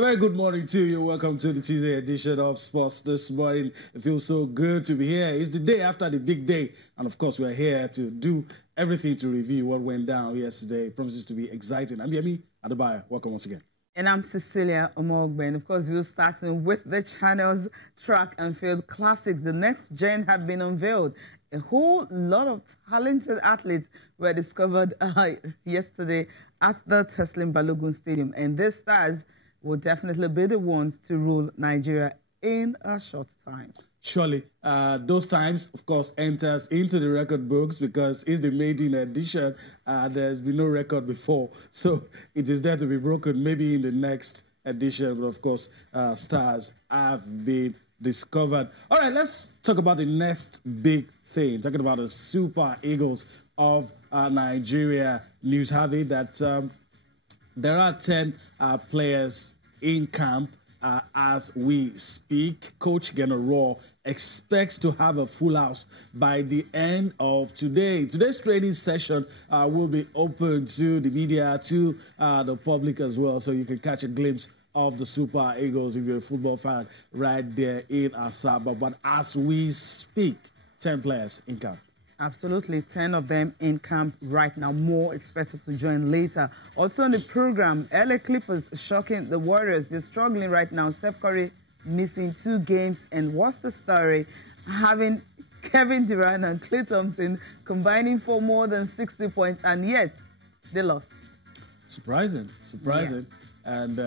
A very good morning to you. Welcome to the Tuesday edition of Sports this morning. It feels so good to be here. It's the day after the big day. And of course, we're here to do everything to review what went down yesterday. It promises to be exciting. I'm Yemi Adebayo. Welcome once again. And I'm Cecilia Omogbe. And of course, we'll start with the channel's track and field classics. The next gen have been unveiled. A whole lot of talented athletes were discovered yesterday at the Teslim Balogun Stadium. And these stars will definitely be the ones to rule Nigeria in a short time. Surely, those times, of course, enters into the record books because it's the maiden edition. There's been no record before. So it is there to be broken maybe in the next edition. But of course, stars have been discovered. All right, let's talk about the next big thing. Talking about the Super Eagles of Nigeria. News have it that there are 10 players in camp as we speak. Coach General expects to have a full house by the end of today. Today's training session will be open to the media, to the public as well, so you can catch a glimpse of the Super Eagles if you're a football fan right there in Asaba. But as we speak, 10 players in camp. Absolutely, 10 of them in camp right now, more expected to join later. Also on the program, LA Clippers shocking the Warriors. They're struggling right now. Steph Curry missing 2 games. And what's the story? Having Kevin Durant and Klay Thompson combining for more than 60 points, and yet they lost. Surprising. Yeah. And,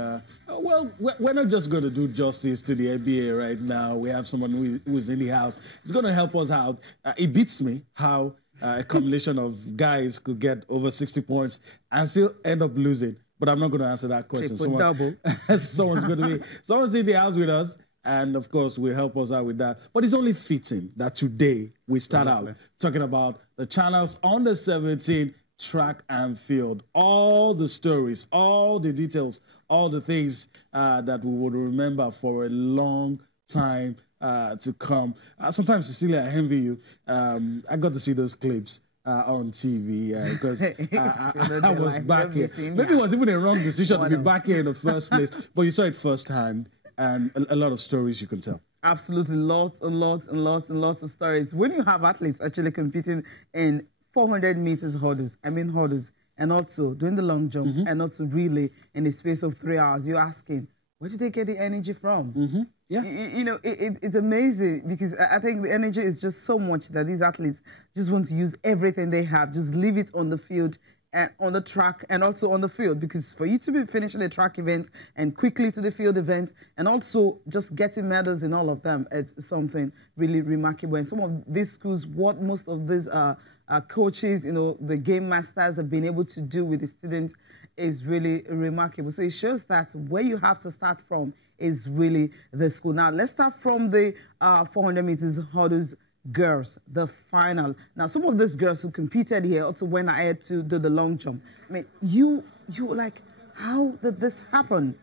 well, we're not just going to do justice to the NBA right now. We have someone who's in the house. It's going to help us out. It beats me how a combination of guys could get over 60 points and still end up losing. But I'm not going to answer that question. Someone's in the house with us. And, of course, will help us out with that. But it's only fitting that today we start out talking about the channels on the 17 track and field. All the stories, all the details, all the things that we would remember for a long time to come. Sometimes, Cecilia, I envy you. I got to see those clips on TV because I was back here. Maybe it was even a wrong decision to be back here in the first place, but you saw it firsthand and a lot of stories you can tell. Absolutely, lots of stories. When you have athletes actually competing in 400 meters hurdles, and also doing the long jump, and also relay in the space of 3 hours, you're asking, where did they get the energy from? Yeah. You know, it's amazing because I think the energy is just so much that these athletes just want to use everything they have, just leave it on the field and on the track and also on the field, because for you to be finishing a track event and quickly to the field event and also just getting medals in all of them, it's something really remarkable. And some of these schools, what most of these coaches, you know, the game masters have been able to do with the students is really remarkable. So it shows that where you have to start from is really the school. Now, let's start from the 400 meters hurdles girls, the final. Now, some of these girls who competed here also went ahead to do the long jump. I mean, you like, how did this happen?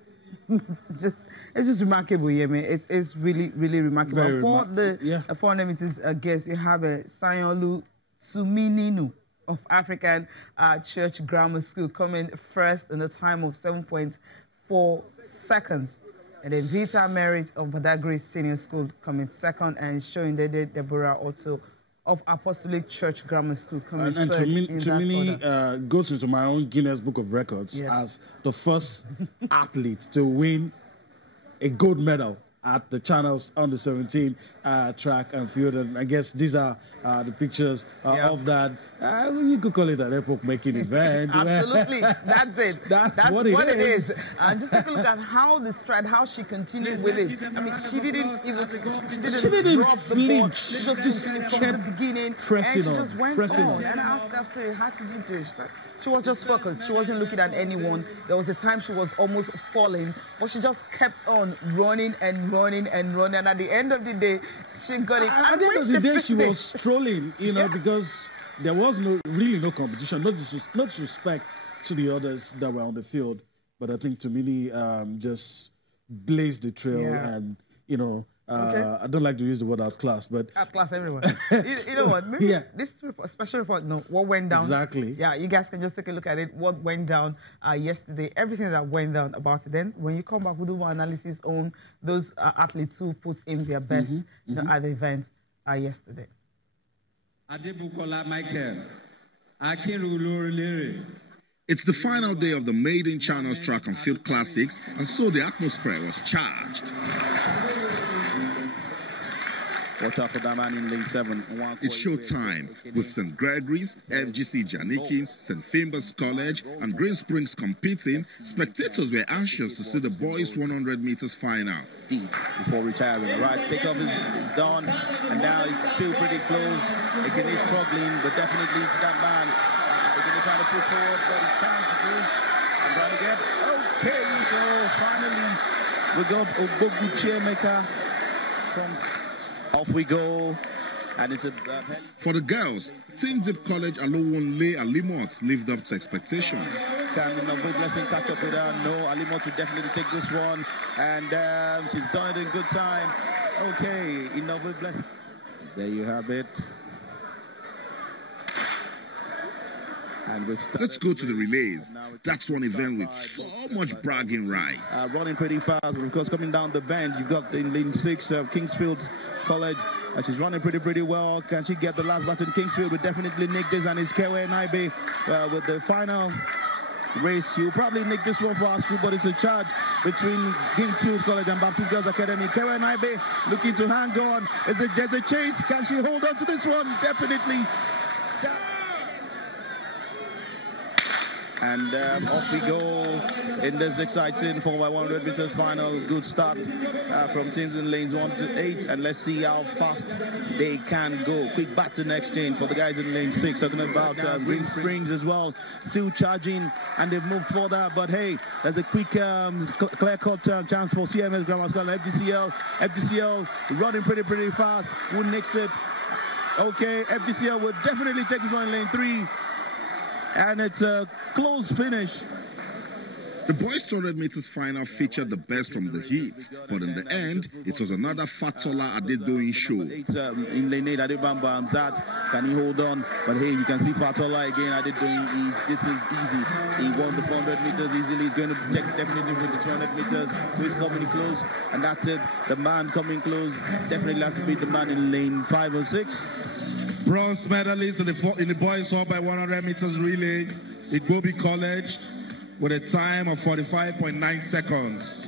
It's just remarkable, yeah, man. It's really remarkable. For the 400 meters girls, you have a Sayolu Sumininu of African Church Grammar School coming first in the time of 7.4 seconds. And then Vita Merit of Badagry Senior School coming second, and showing Deborah also of Apostolic Church Grammar School coming third. And to me, goes into my own Guinness Book of Records as the first athlete to win a gold medal at the channels on the 17 track and field. And I guess these are the pictures of that. You could call it an epoch-making event. Absolutely, that's it. That's what it is. And just take a look at how the stride, how she continued with it. I mean, she didn't drop the ball. She just kept from the beginning, pressing and she just went on. And I asked her, how did you do it? She was just focused. She wasn't looking at anyone. There was a time she was almost falling, but she just kept on running and running and running. And at the end of the day, she got it. At the end of the day, she was strolling, you know, because there was really no competition. No disrespect to the others that were on the field, but I think Tumini just blazed the trail and, you know, I don't like to use the word outclassed, but outclassed everyone. you know what? Maybe this report, special report, what went down. Exactly. Yeah, you guys can just take a look at it. What went down yesterday, everything that went down about it. Then when you come back, we'll do more analysis on those athletes who put in their best at the event yesterday. Adebukola Michael, Akinrulurulere. It's the final day of the Maiden Channels Track and Field Classics, and so the atmosphere was charged. Watch out for that man in lane 7. It's showtime with St. Gregory's, FGC Janiki, St. Finbar's College, and Green Springs competing. Spectators were anxious to see the boys' 100 meters final. Deep before retiring. The right takeoff is done, and now he's still pretty close. Again, he's struggling, but definitely it's that man. He's trying to push forward, but he can't push. I'm trying to get. Okay, so finally we got Obogu Chiemeka from. Off we go, and it's a for the girls, Team Deep College Alowonle Alimot lived up to expectations. Can Innovative Blessing catch up with her? No, Alimot will definitely take this one, and she's done it in good time. Okay, Innovative Blessing. There you have it. And let's go to the relays. That's one event with so much bragging rights. Running pretty fast, but of course coming down the bend, you've got in lane 6 Kingsfield College. She's running pretty well. Can she get the last button? Kingsfield will definitely nick this, and it's Kewe Naibe with the final race. You'll probably nick this one for our school, but it's a charge between Kingsfield College and Baptist Girls Academy. Kewe Naibe looking to hang on. There's a chase. Can she hold on to this one? Definitely. And off we go in this exciting 4x100 meters final. Good start from teams in lanes 1 to 8, and let's see how fast they can go. Quick baton exchange for the guys in lane 6. Talking about Green Springs as well, still charging, and they've moved further. But hey, there's a quick clear-cut chance for CMS Grammar School and FDCL running pretty fast. Who nicks it? Okay, FDCL will definitely take this one in lane 3. And it's a close finish. The boys' 200 meters final featured the best from the heat, but in the end, it was another Fatola Adedoyin show. In lane 8, Adebamba Amzat, can he hold on? But hey, you can see Fatola again. Adedoyin, this is easy. He won the 400 meters easily. He's going to check definitely with the 200 meters. Who is coming close? And that's it. The man coming close definitely has to beat the man in lane 5 or 6. Bronze medalist in the boys 4x100 meters relay, Igbobi College, with a time of 45.9 seconds.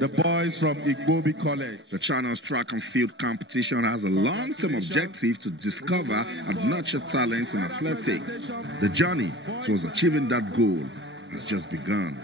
The boys from Igbobi College. The Channels Track and Field competition has a long-term objective to discover and nurture talent in athletics. The journey towards achieving that goal has just begun.